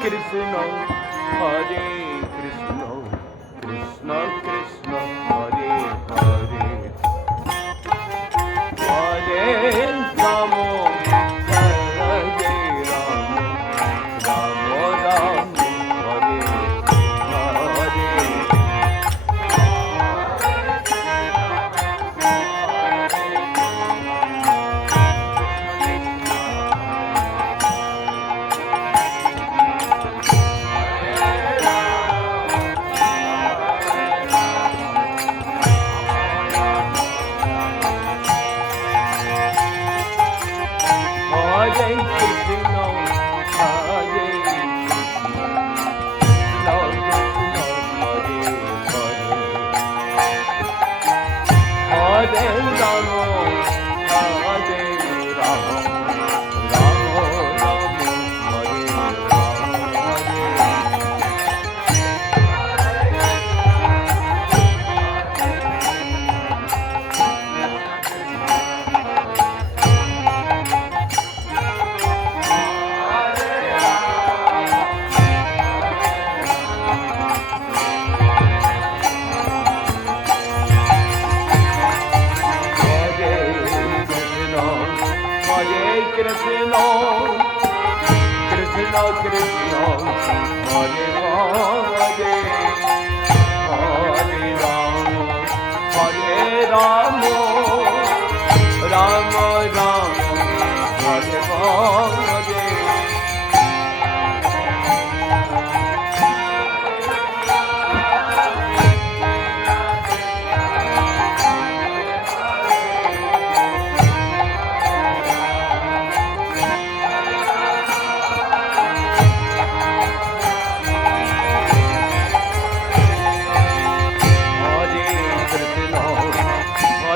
Krishna, Hare Krishna, Krishna Krishna, Hare Hare, Hare Rama, Hare Rama, Rama Rama, Hare Hare. Hare Krishna, Hare Krishna, Krishna Krishna, Hare Hare, Hare Rama, Hare Rama, Rama Rama, Hare Krishna, Krishna Krishna, Hare Hare, Hare Rama, Hare Rama, Rama Rama, Hare Hare. Hare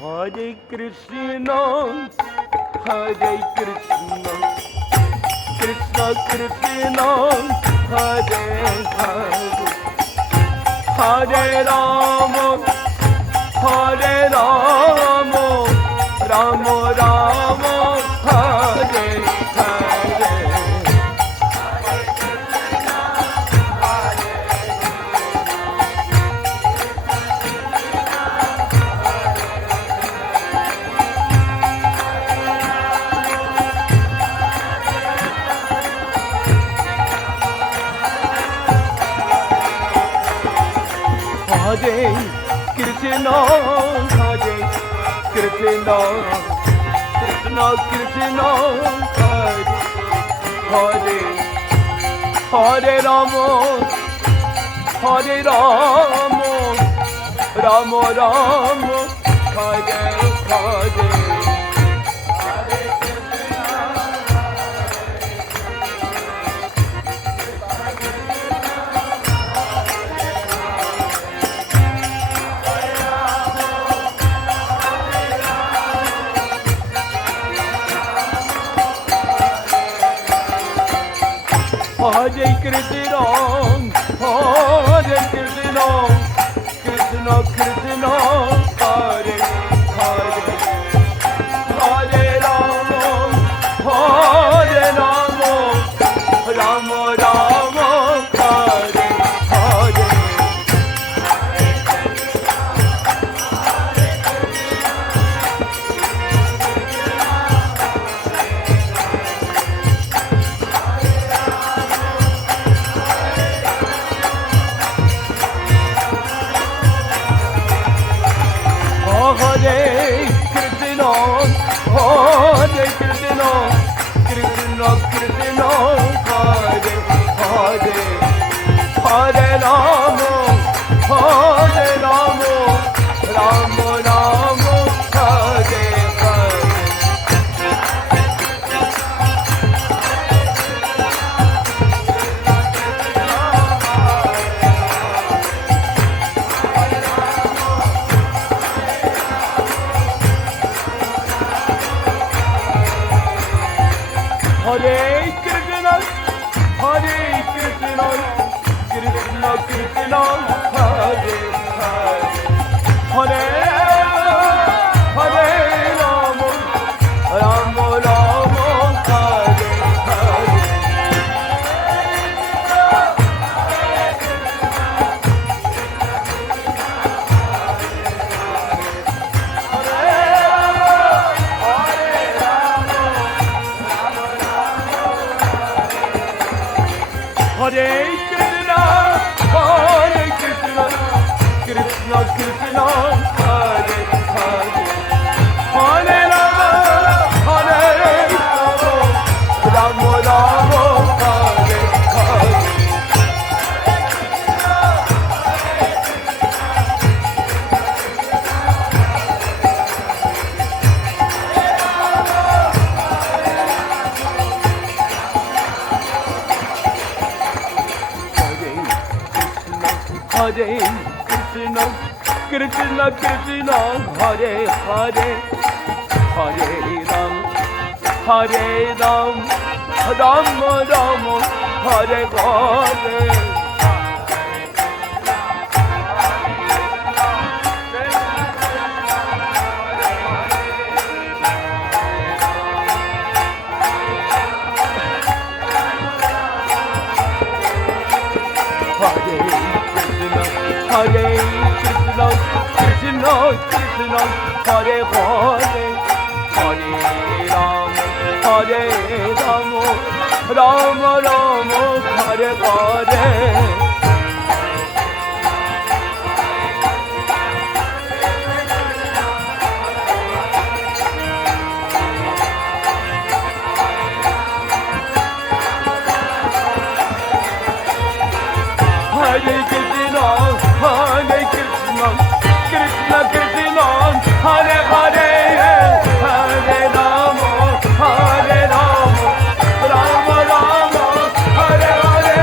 Hare Krishna, Hare Krishna, Krishna Krishna, Hare Hare, Hare Rama, Hare Rama, Rama Rama, Hare Hare. Hare Krishna, Hare Krishna, Krishna Krishna, Hare Hare, Hare Rama, Hare Rama, Rama Rama, Hare Hare. Hare Krishna, Hare Krishna, Krishna Krishna, Hare Hare, Hare Rama, Hare Rama, Rama Rama, Hare Hare. Hare Krishna, Hare Krishna, Krishna Krishna, Hare Hare, Hare Rama, Hare Rama, Rama Rama, Hare Hare. Hare Krishna, Hare Krishna, Krishna Krishna, Hare Hare, Hare Hare Rama, Rama Rama, Hare Hare. Hare Krishna, Hare Krishna, Krishna Krishna, Hare Hare, Hare Rama, Hare Rama, Rama Rama, Hare Hare. Hare Krishna, Krishna Krishna, Hare Hare, Hare Ram, Hare Ram, Rama Rama, Hare Hare. Hare Krishna, Krishna Krishna, Hare Hare, Hare Ram, Hare Rama, Rama Rama, Hare Hare. Hare Krishna, Hare Krishna, Krishna Krishna, Hare Hare, Hare Rama, Hare Rama, Rama Rama, Hare Hare.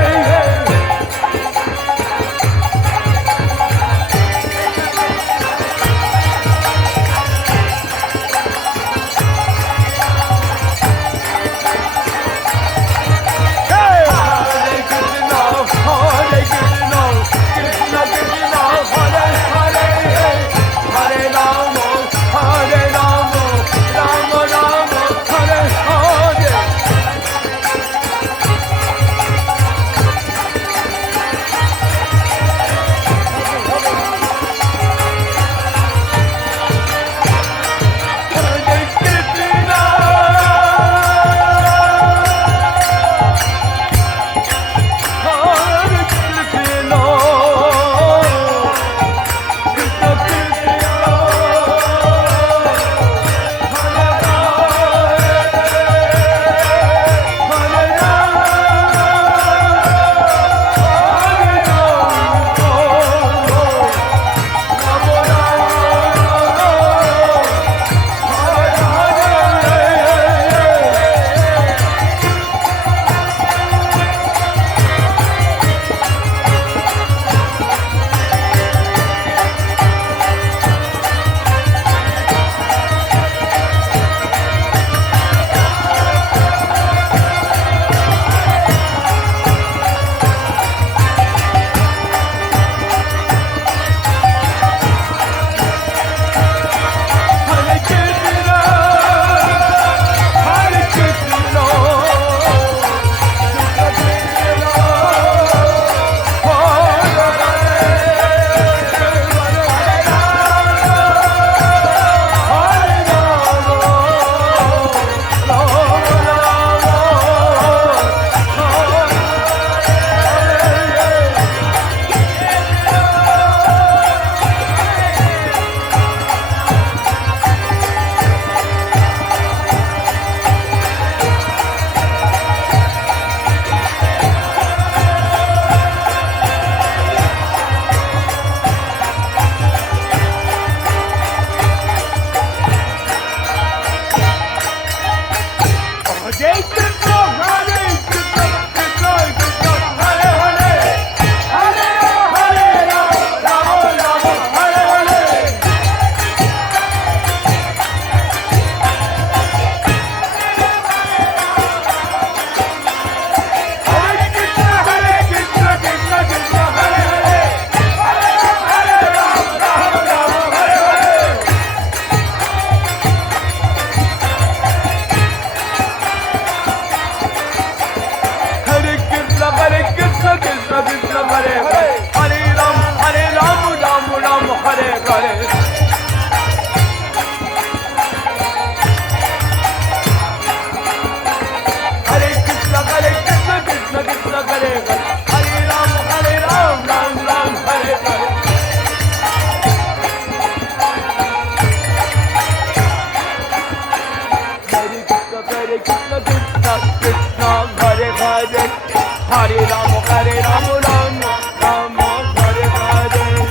Hare Hare Rama Rama Rama Hare Hare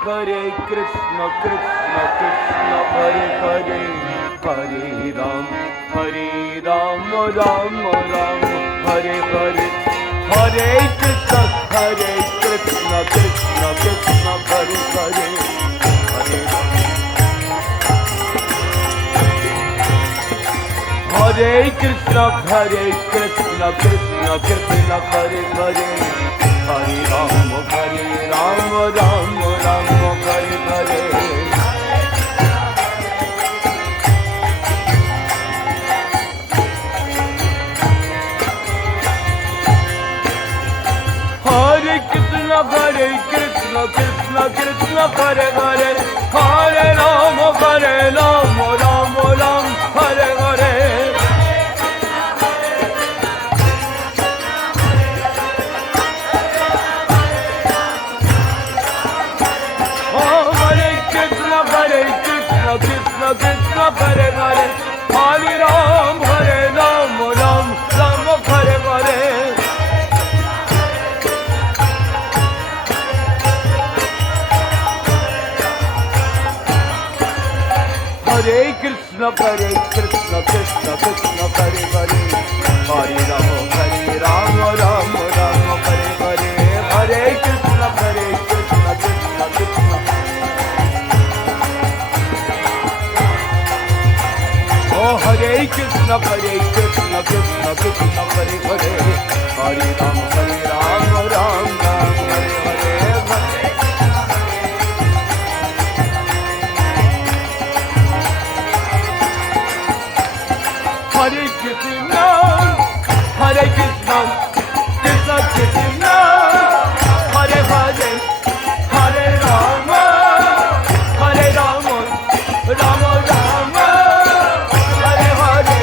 Hare Krishna Krishna Krishna Hare Hare Hare Rama Rama Rama Hare Hare Hare Krishna Krishna Krishna Hare Hare Hare Ram Rama Rama Hare Hare Hare Krishna Krishna Krishna Hare Hare Hare Ram Hare Krishna Krishna Krishna Hare Hare Hare Ram Rama Rama Hare Hare Hare Krishna Krishna Krishna Hare Hare Hare Rama Rama Hare Hare Krishna Krishna Hare Hare Hare Ram Rama Hare Hare Hare Krishna Krishna Krishna Hare Hare Hare Rama Rama Hare Hare Hare Krishna Krishna Krishna Oh Hare Krishna Krishna Krishna Hare Hare Hare Rama Rama Hare Hare Hare Krishna Krishna Krishna Hare Hare Hare Rama Rama Rama Hare Hare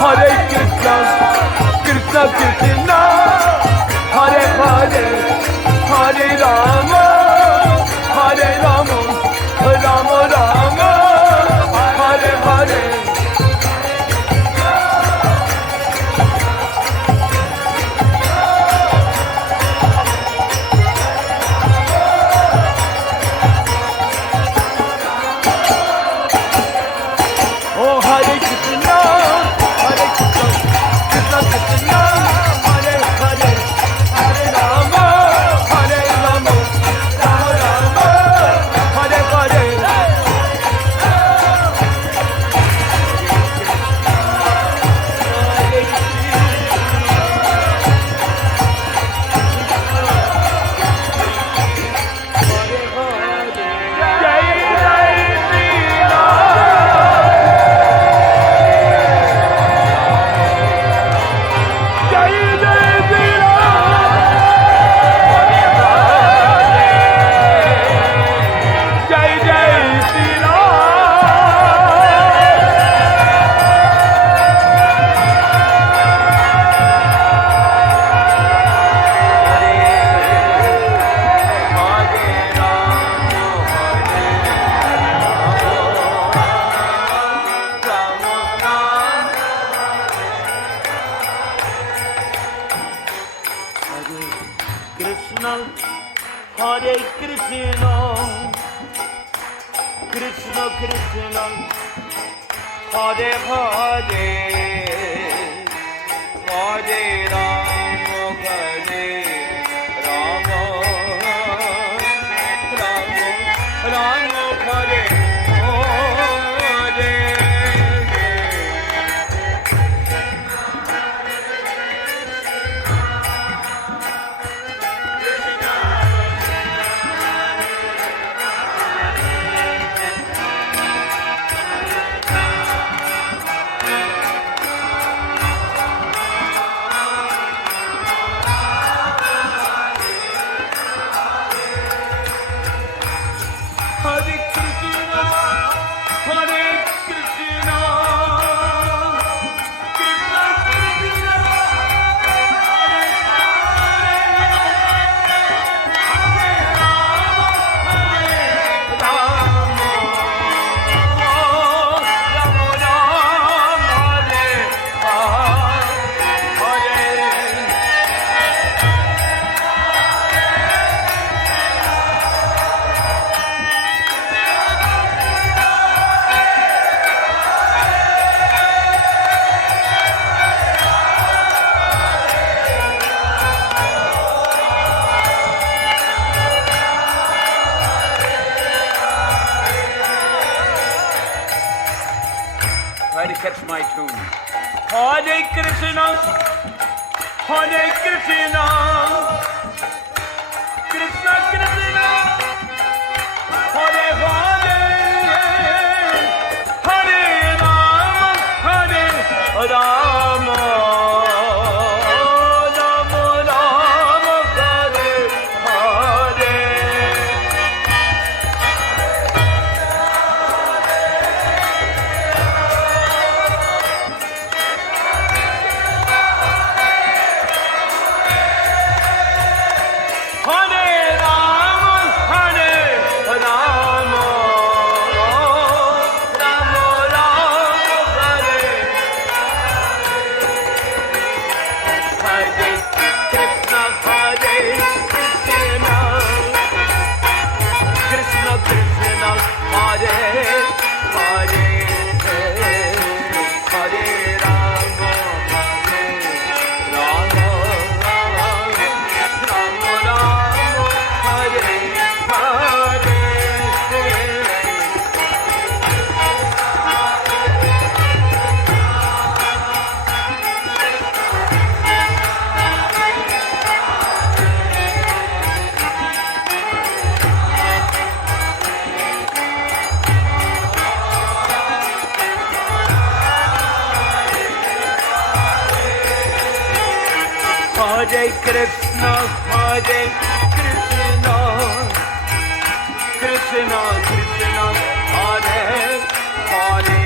Hare Krishna, Krishna Krishna, Hare Hare, Hare Rama, Rama Rama, Hare Hare. Oh, Hare Krishna, Krishna Krishna, Hare Hare, Hare Rama, Rama Rama, Hare Hare. Krishna, Hare Krishna, Krishna Krishna, Hare Hare, Hare Rama, Rama Rama, Hare Hare. Hare Krishna, Hare Krishna, Krishna Krishna, Hare Hare, Hare Rama, Rama Rama, Hare Hare. Try to catch my tune. Hare Krishna, Hare Krishna, Krishna Krishna, Hare Hare, Hare Rama, Hare Rama, Rama Rama, Hare Hare. Hare Rama, Hare Rama, Rama Rama, Hare Hare Krishna, Hare Krishna, Krishna Krishna, Hare Hare, Hare Rama, Hare Rama, Rama Rama, Hare Hare. Hare Krishna, Hare Krishna, Krishna Krishna, Hare Hare,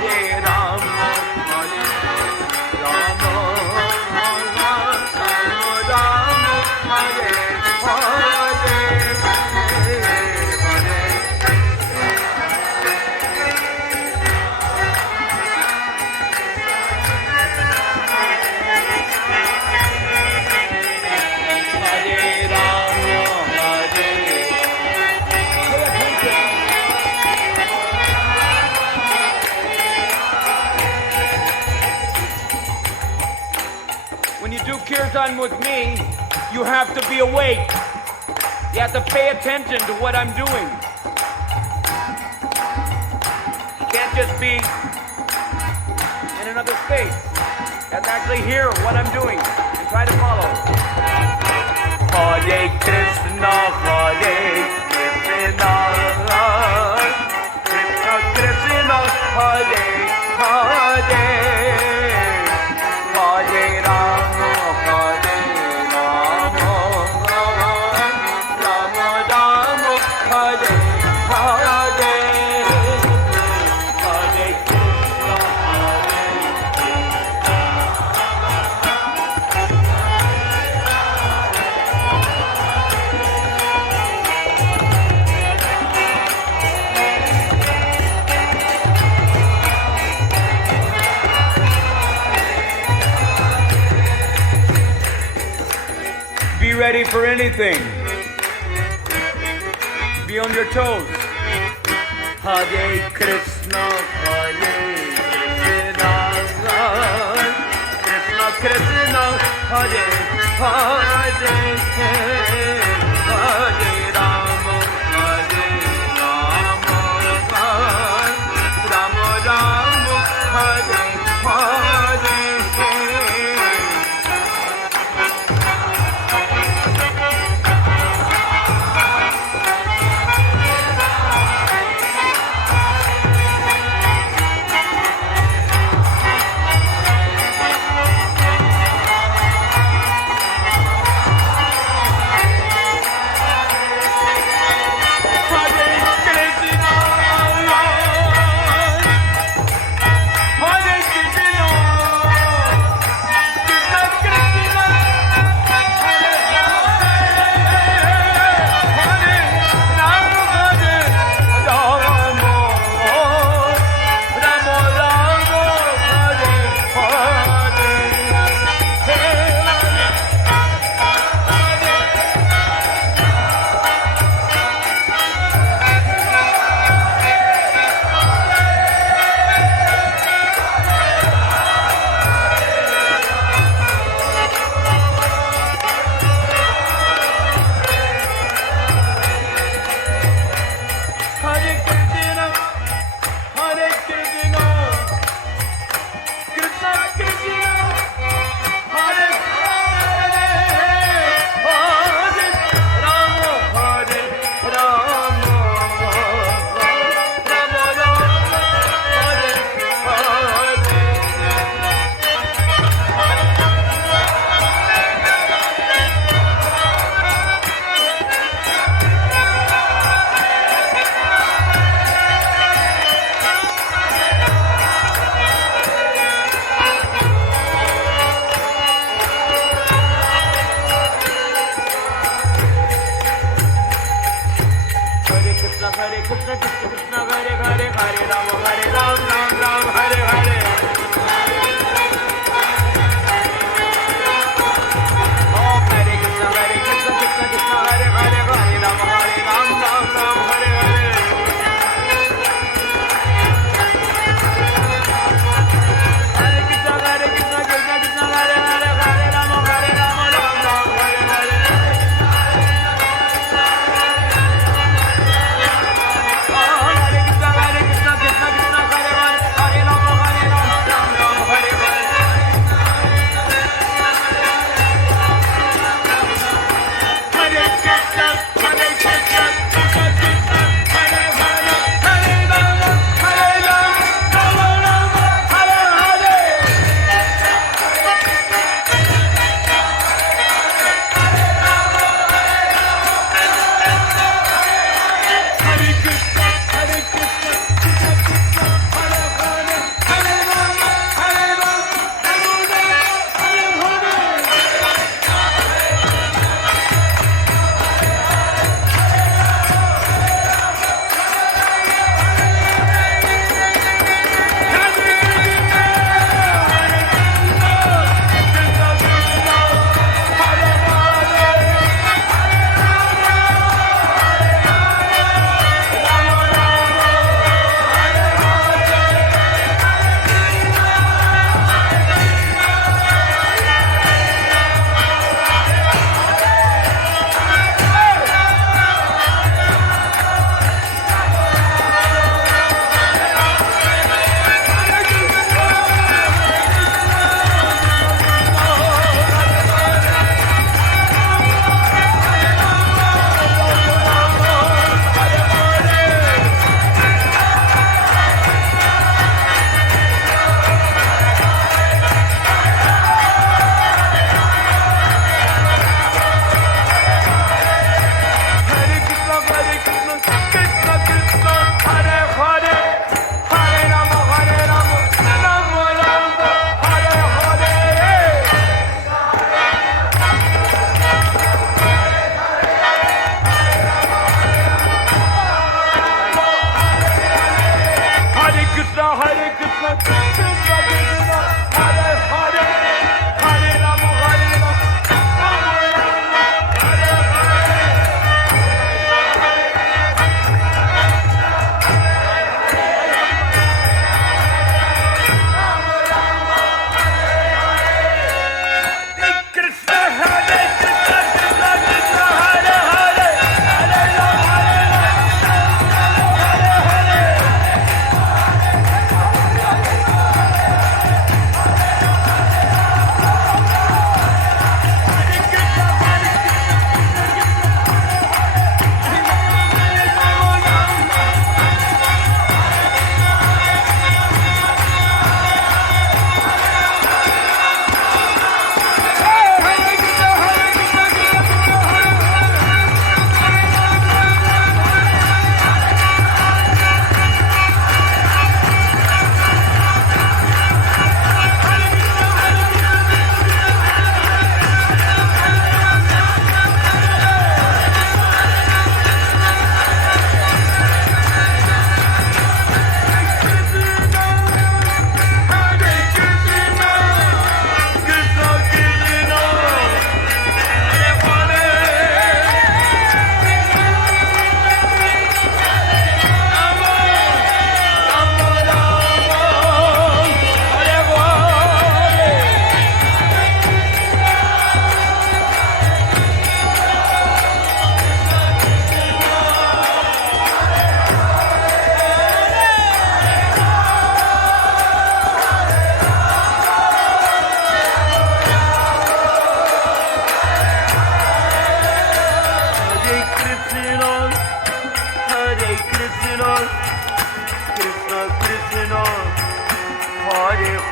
Hare Rama, Hare Rama, Rama Hare Hare, Hare Hare Rama, When you do kirtan with me, you have to be awake. You have to pay attention to what I'm doing. You can't just be in another space. You have to actually hear what I'm doing and try to follow. Hare Krishna, Hare Krishna, Krishna Krishna, Hare Hare, Hare Rama, Hare Rama, Rama Rama, Hare Hare, Hare Krishna, Be ready for anything. Be on your toes. Hare Krishna, Hare Krishna, Krishna Krishna, Hare Hare, Hare Rama, Hare Rama, Rama Rama, Hare Hare. Hare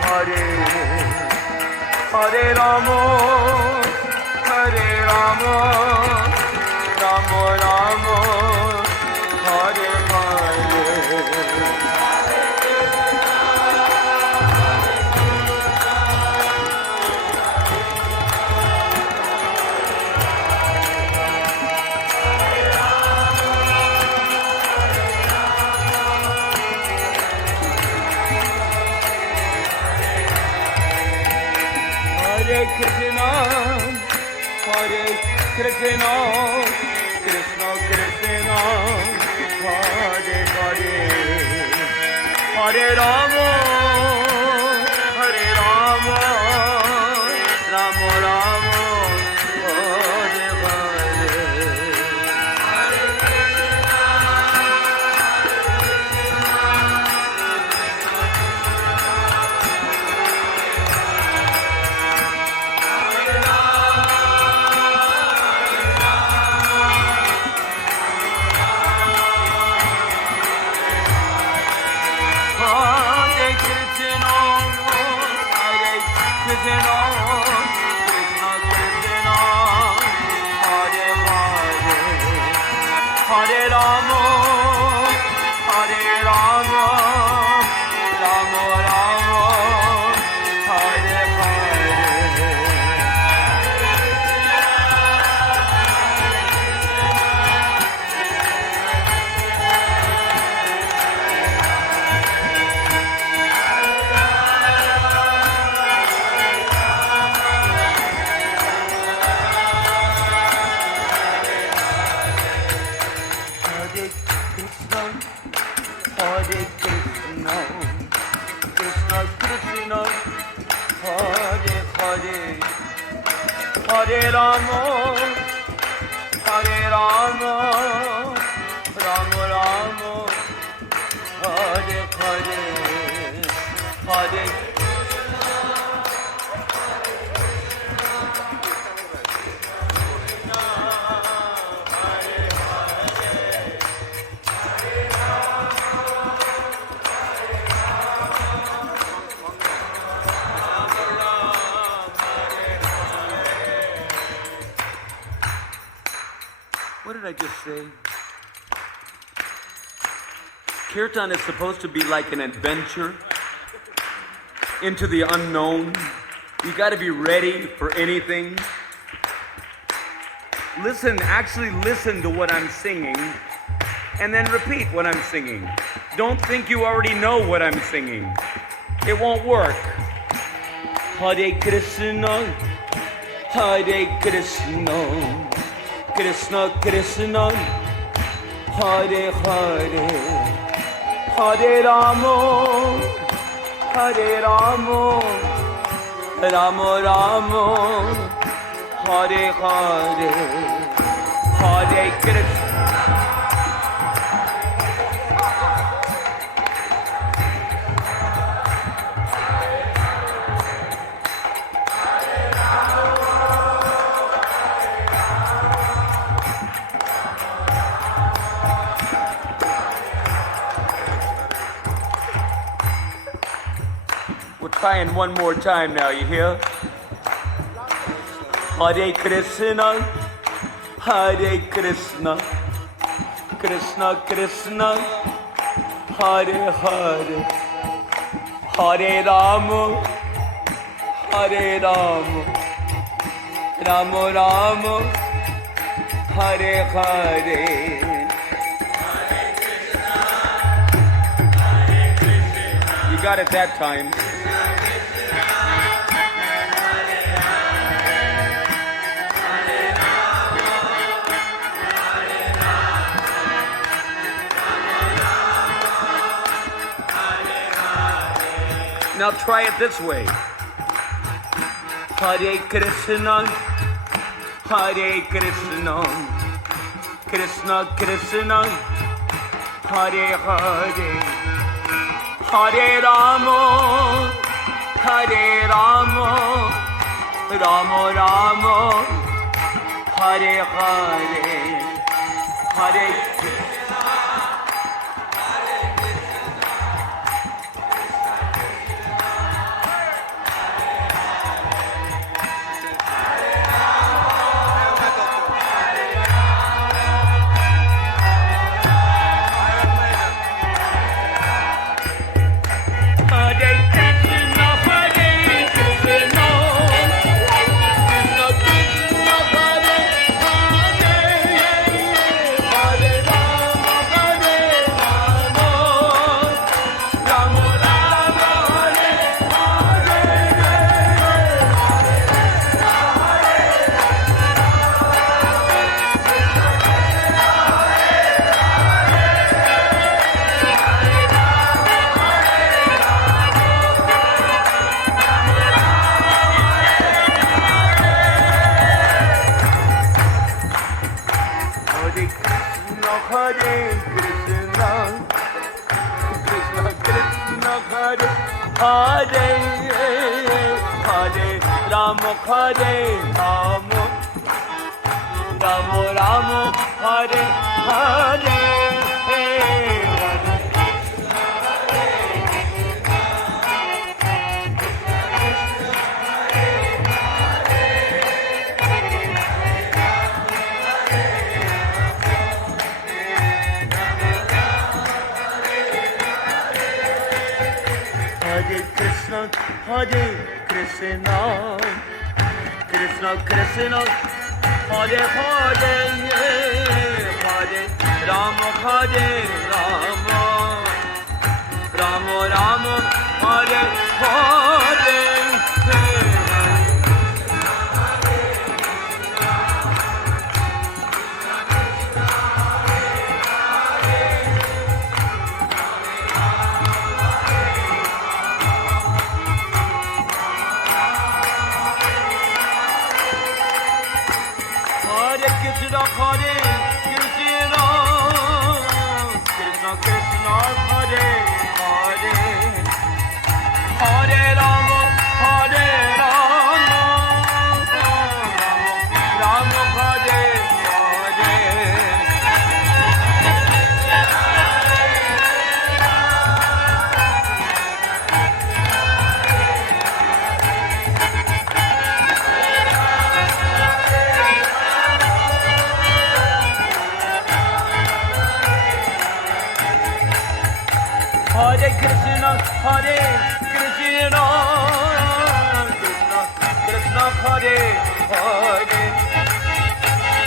Hare Hare Rama Hare Rama Rama Rama Hare Hare Hare Krishna, Hare Krishna, Krishna Krishna, Hare Hare, Hare Rama, Hare Rama, Rama Rama, Hare Hare. Hare Krishna, Hare Krishna, Krishna Krishna, Hare Hare, Hare Rama, Hare Rama, Rama Rama, Hare Hare. Hare Krishna, Hare Krishna, Krishna Krishna, Hare Hare, Hare Rama, Hare Rama, Rama Rama, Hare Hare, Hare. What did I just say? Kirtan is supposed to be like an adventure into the unknown. You got to be ready for anything. Actually listen to what I'm singing and then repeat what I'm singing. Don't think you already know what I'm singing. It won't work. Hare Krishna, Hare Krishna, Krishna Krishna, Hare Hare, Hare Rama, Hare Rama, Rama Rama, Hare Hare, Hare Krishna. We're trying one more time now, you hear? Hare Krishna, Hare Krishna, Krishna Krishna, Hare Hare, Hare Rama, Hare Rama, Rama Rama, Hare Hare. You got it that time. Now try it this way. Hare Krishna, Hare Krishna, Krishna Krishna, Hare Hare, Hare Rama, Hare Rama, Rama Rama, Hare Hare, Hare Krishna. Hare Hare Rama Hare Rama Rama Rama Hare Hare Hare Krishna, Hare Krishna, Krishna Krishna, Hare Hare, Hare Rama, Hare Rama, Rama Rama, Hare Hare. Hare Krishna, Hare Krishna, Krishna Krishna, Hare Hare, Hare Rama, Hare Rama, Rama Hare Hare. Hare Krishna, Hare Krishna, Krishna Krishna, Hare Hare,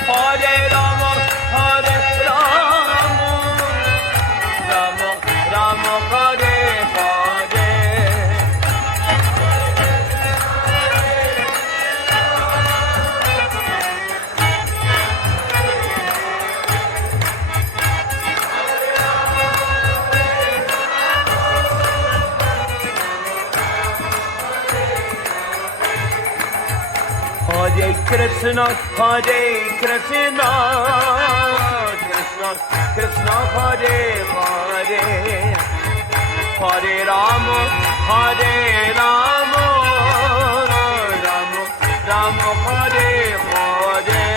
Hare Rama, Hare Rama, Rama Rama, Hare Hare. Hare Krishna, Hare Krishna, Krishna Krishna, Hare Hare, Hare Rama, Hare Rama, Rama Rama, Hare Hare.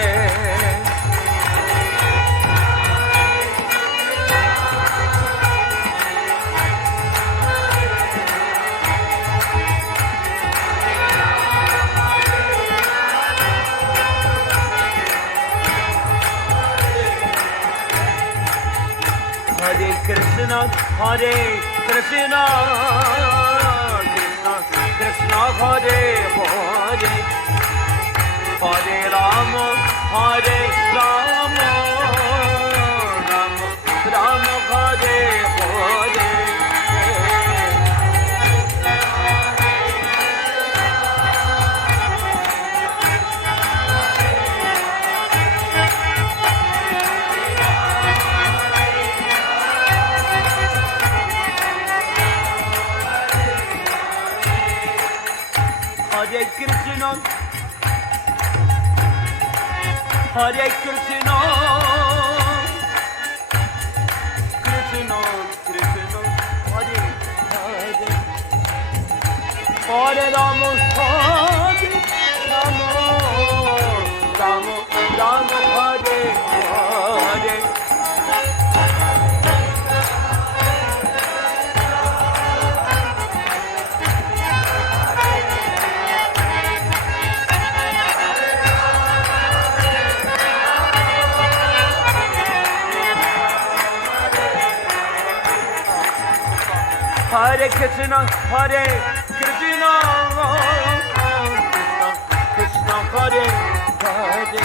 Hare Krishna, Hare Krishna, Krishna Krishna, Hare Hare, Hare Rama, Hare Rama, Rama Rama, Hare Hare. Hare Krishna, Hare Krishna, Krishna Krishna, Hare Hare, Hare Rama, Hare Rama, Rama Rama, Hare Hare. Hare Krishna, Hare Krishna, Krishna Krishna, Hare Hare,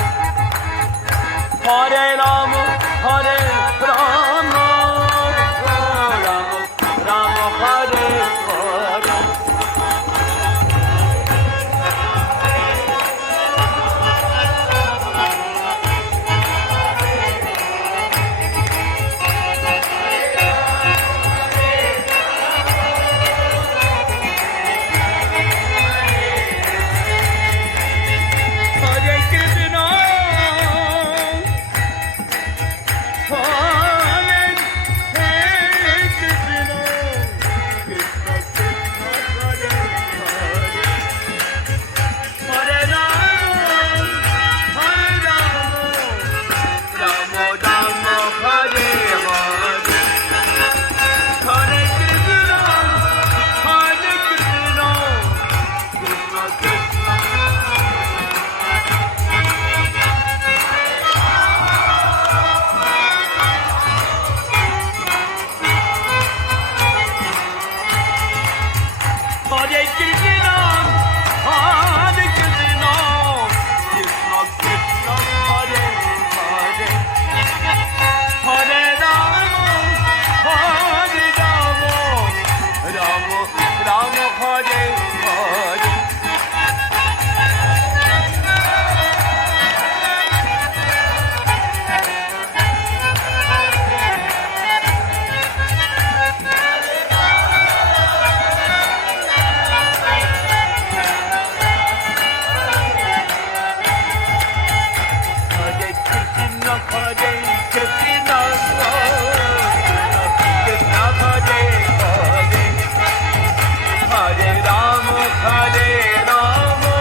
Hare Rama, Hare Rama, Rama Rama, Hare Hare. Hare Krishna, Hare Hare Hare. Hare Krishna, Hare Krishna, Krishna Hare Hare, Hare Rama, Hare Rama,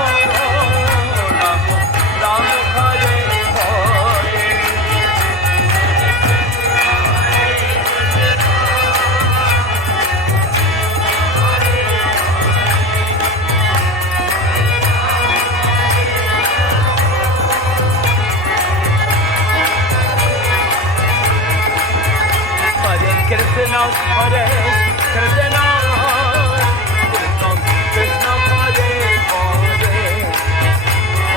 Rama Rama, Hare Hare. Hare Krishna, Hare Krishna, Krishna Krishna, Hare Hare,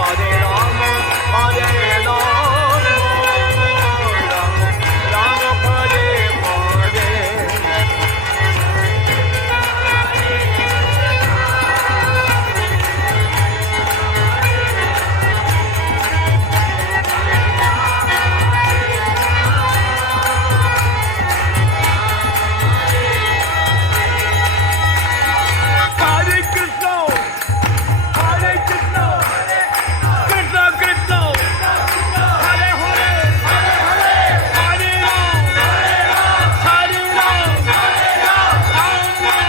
Hare Rama, Hare Rama, Rama Rama, Hare Hare. Hare Krishna, Hare Krishna, Krishna Krishna, Hare Hare, Hare Rama, Hare Rama, Ram Ram, Hare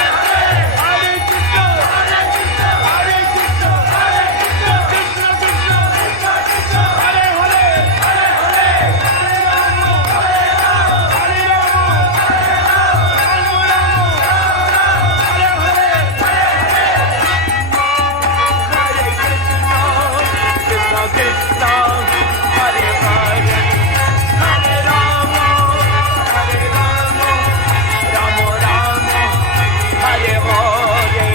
Hare, Hare Krishna, Hare Krishna, Krishna Krishna, Hare Hare, Hare Rama, Hare Rama. Krishna Krishna, Hare Hare, Hare Rama, Hare Rama, Rama Rama, Hare Hare.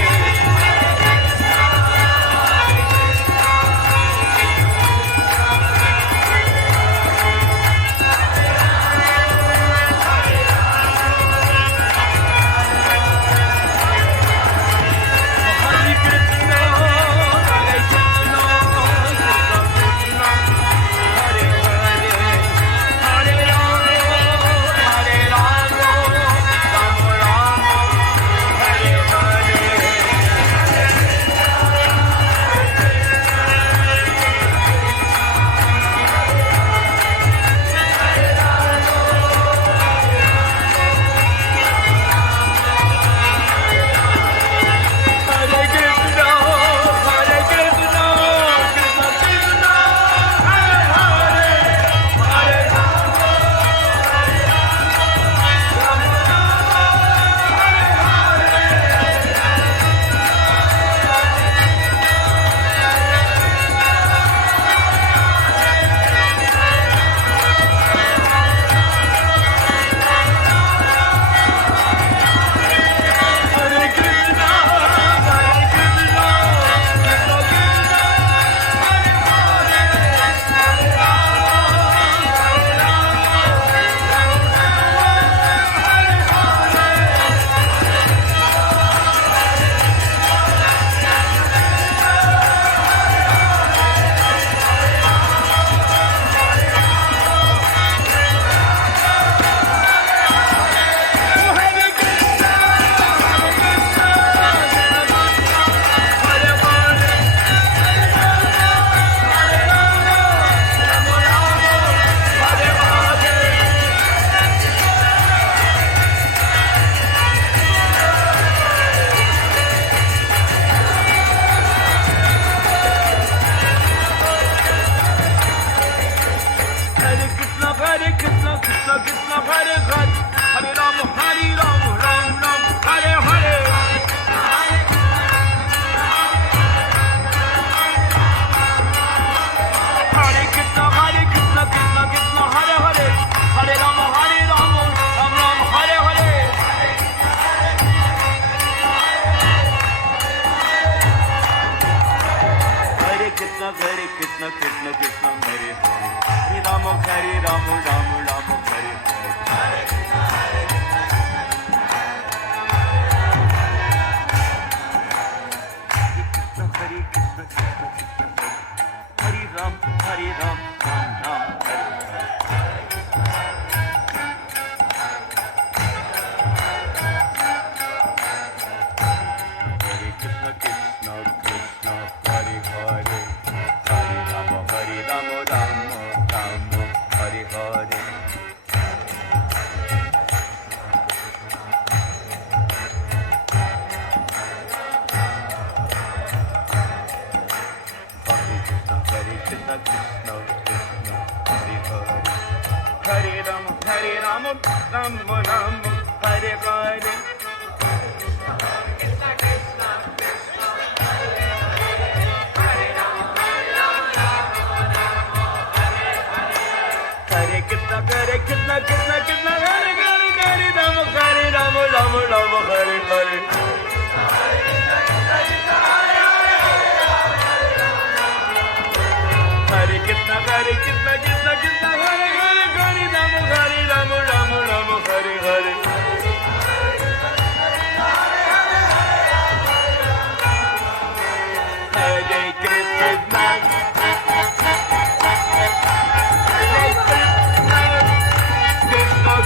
Hare Krishna, Hare Krishna, Krishna Krishna, Hare Hare, Hare Rama, Hare Rama, Rama Rama, Hare Hare. Hare Krishna, Hare Krishna, Krishna Krishna, Hare Hare, Hare Rama, Hare Rama, Rama Hare Krishna, Hare Krishna, Krishna Krishna, Hare Hare, Hare Rama, Hare Rama, Hare Hare. Hare Krishna, Hare Krishna, Hare Hare, Hare Rama, Rama Rama, Hare Hare. Hare Krishna, Hare Krishna, Krishna Krishna, Hare Hare, Hare Rama, Hare Rama, Ram Ram, Hare Hare. Hare Krishna, Hare Krishna, Krishna Krishna, Hare Hare, Hare Rama, Hare Rama, Ram Ram, Hare Hare. Hare Krishna, Hare Krishna, Krishna Krishna, Hare Hare, Hare Rama, Hare Rama, Rama Rama, Hare Hare. Ram Ram Ram Hare Hare Hare Krishna Hare Krishna Krishna Krishna Hare Hare Hare Ram Ram Ram Hare Hare Hare Krishna Krishna Krishna Hare Hare Hare Ram Hare Hare Hare Krishna Hare Krishna Krishna Krishna Hare Hare Hare Ram Hare Ram Ram Ram Hare Hare Hare Krishna Hare Krishna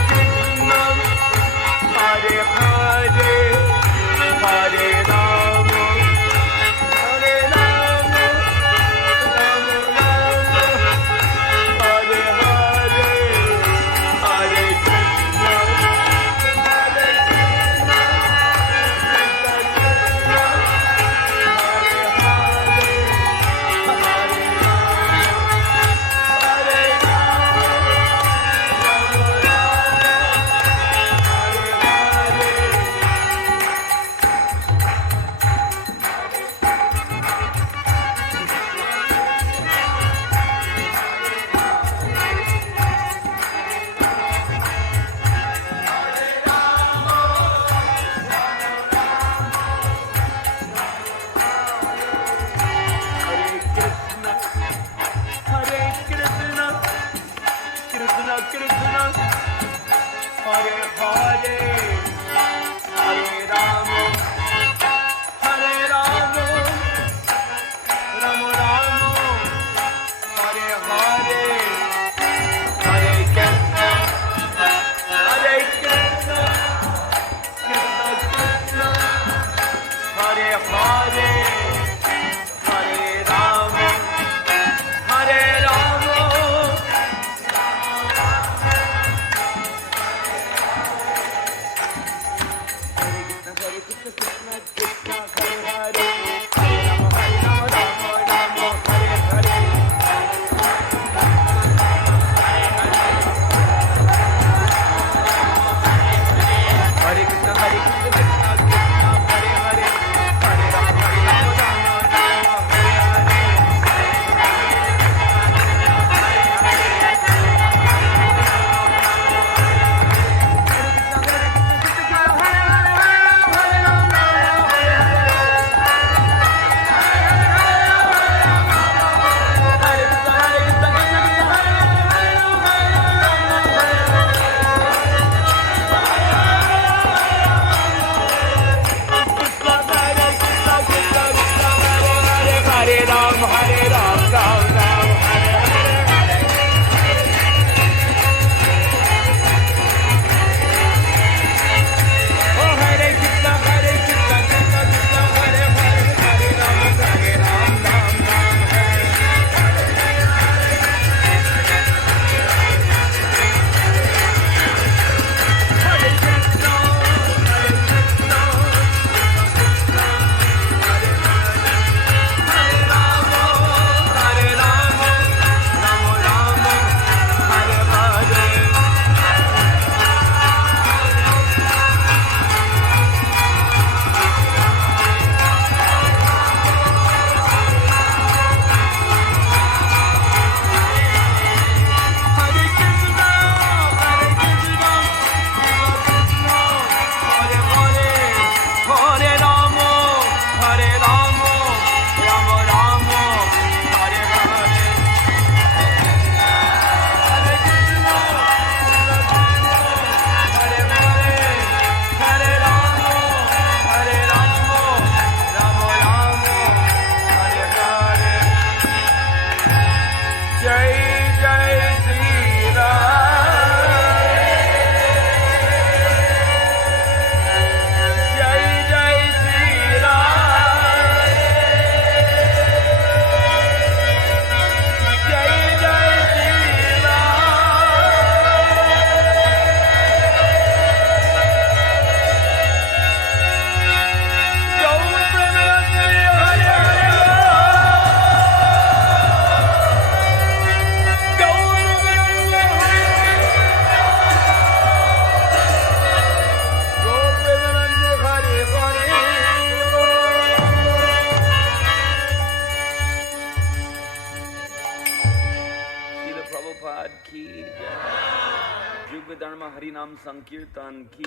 Nam Sankirtan Ki.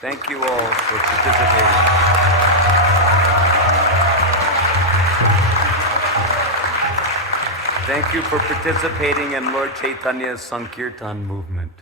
Thank you all for participating. Thank you for participating in Lord Chaitanya's Sankirtan movement.